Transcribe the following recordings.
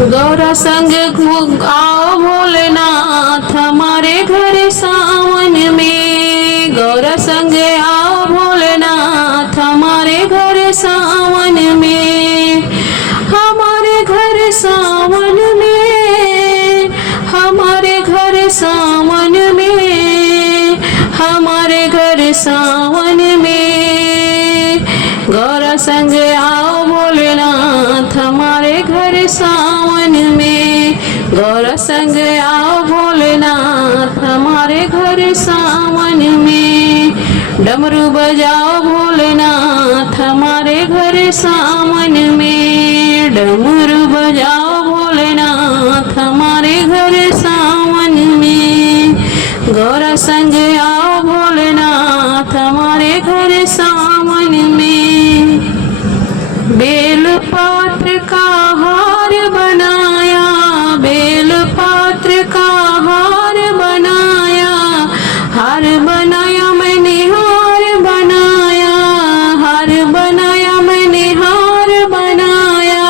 गौरा संग आओ भोलेनाथ हमारे घर सावन में। गौरा संग आओ भोलेनाथ हमारे घर सावन में। हमारे घर सावन में, हमारे घर सावन में, हमारे घर सावन में। गौरा संग आओ भोलेनाथ हमारे घर सावन में। गौरा संग आओ भोलेनाथ हमारे घर सावन में। डमरू बजाओ भोलेनाथ हमारे घर सावन में। डमरू बजाओ भोलेनाथ हमारे घर सावन में। गौरा संग आओ भोलेनाथ हमारे घर सावन में। बेल पात्र का हार बनाया, बेल पात्र का हार बनाया, हार बनाया मैंने हार बनाया, हार बनाया मैंने हार बनाया।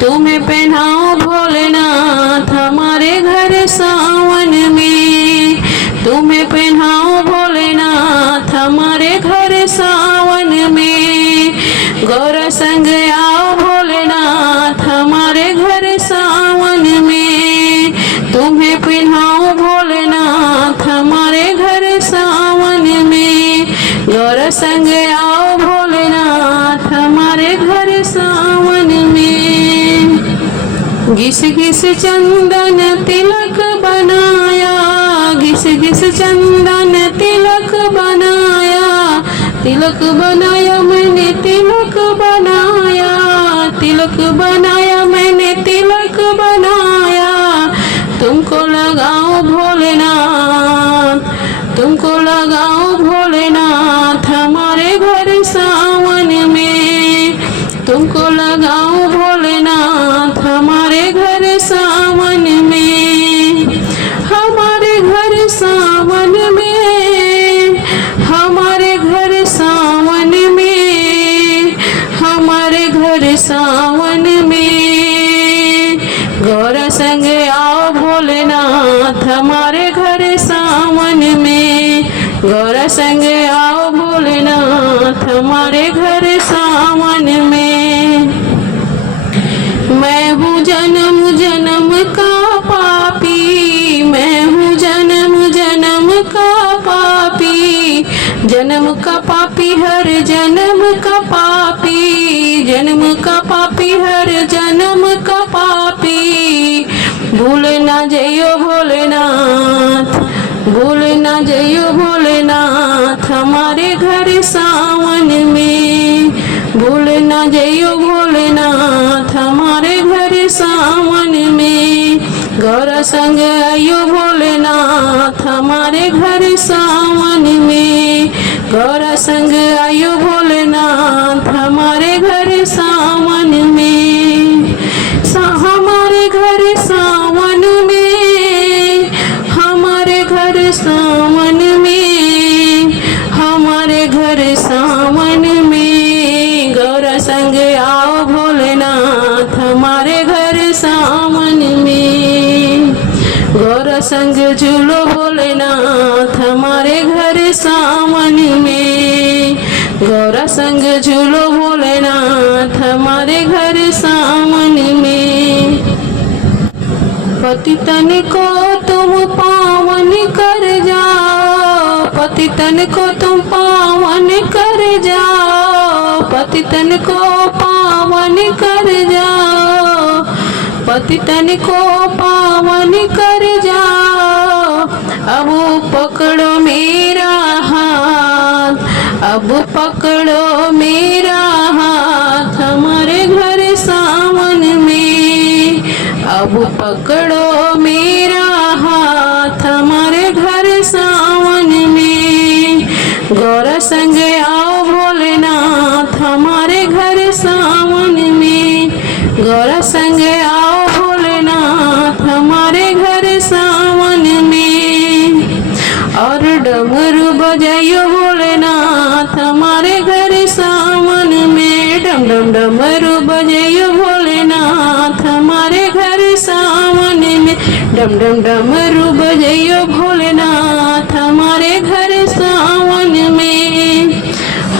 तुम्हें पहनाओ भोलेनाथ हमारे घर सावन में। तुम्हें पहनाओ भोलेनाथ हमारे घर सावन में। गौरा संग आओ भोलेनाथ हमारे घर सावन में। तुम्हें पहनाओ भोलेनाथ हमारे घर सावन में। गौरा संग आओ भोलेनाथ हमारे घर सावन में। घिस घिस चंदन तिलक बनाया, घिस घिस चंदन तिलक बनाया, तिलक बनाया मैंने तिलक बनाया, तिलक बनाया मैंने तिलक बनाया। तुमको लगाओ भोलेनाथ, तुमको लगाओ भोलेनाथ हमारे घर सावन में। तुमको लगाओ भोलेनाथ हमारे घर सावन में। हमारे घर सावन में, हमारे घर सावन में, हमारे घर सावन में। गौरा संग आओ भोलेनाथ हमारे घर सावन में। गौरा संग आओ भोलेनाथ हमारे घर सावन में। मैं हूँ जन्म जन्म का पापी, मैं हूँ जन्म जन्म का पापी, जन्म का पापी हर जन्म का पापी, जन्म का पापी हर जन्म का पापी। भूल ना जइयो भोलेनाथ, भूल ना जइयो भोलेनाथ हमारे घर सावन में। भूल ना जइयो भोलेनाथ हमारे घर सावन में। गौरा संग आइयो भोलेनाथ हमारे घर सावन में। गौरा संग आइयो भोलेनाथ हमारे घर सावन में। हमारे घर सावन में, हमारे घर सावन में, हमारे घर सावन में। गौरा संग आओ भोलेनाथ हमारे घर सावन में। गौरा संग झूलो भोलेनाथ हमारे घर सावन में। गौरा संग झूलो भोलेनाथ हमारे घर सावन में। पतितन को तुम पावन कर जाओ, पतितन को तुम पावन कर जाओ, पतितन को पावन कर जाओ, पतितन को पावन कर जाओ। अब पकड़ो मेरा हाथ, अब पकड़ो मेरा हाथ हमारे घर सावन में। अब पकड़ो मेरा हाथ हमारे घर सावन में। गौरा संग आओ भोलेनाथ हमारे घर सावन में। गौरा संग आओ भोलेनाथ हमारे घर सावन में। और डमरू बजाइयो भोलेनाथ हमारे घर सावन में। डम डम डमरू बजाइयो भोलेनाथ हमारे घर डम डम डमरू बजइयो भोलेनाथ हमारे घर सावन में,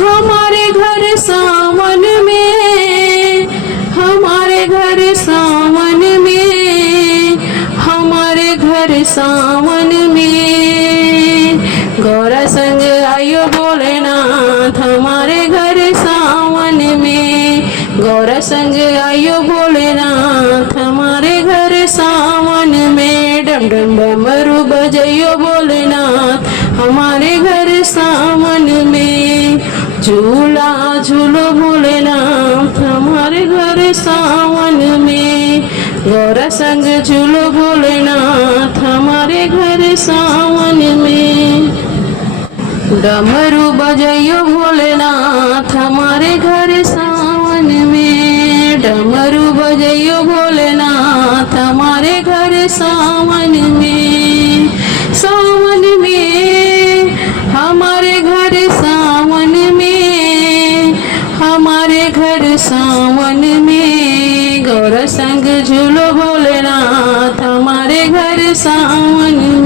हमारे घर सावन में, हमारे घर सावन में, हमारे घर सावन में। गौरा संग आइयो भोलेनाथ हमारे घर सावन में, गौरा संग आइयो भोलेनाथ हमारे घर सावन में। डम डम डमरू बजइयो भोलेनाथ हमारे घर सावन में, झूला झूलो भोलेनाथ हमारे घर सावन में, गौरा संग झूलो भोलेनाथ हमारे घर सावन में। डमरू बजइयो भोलेनाथ हमारे घर सावन में, डमरू बजइयो भोलेनाथ हमारे घर सावन में। सावन में हमारे घर सावन में, हमारे घर सावन में, गौरा संग झूलो भोलेनाथ हमारे घर सावन में।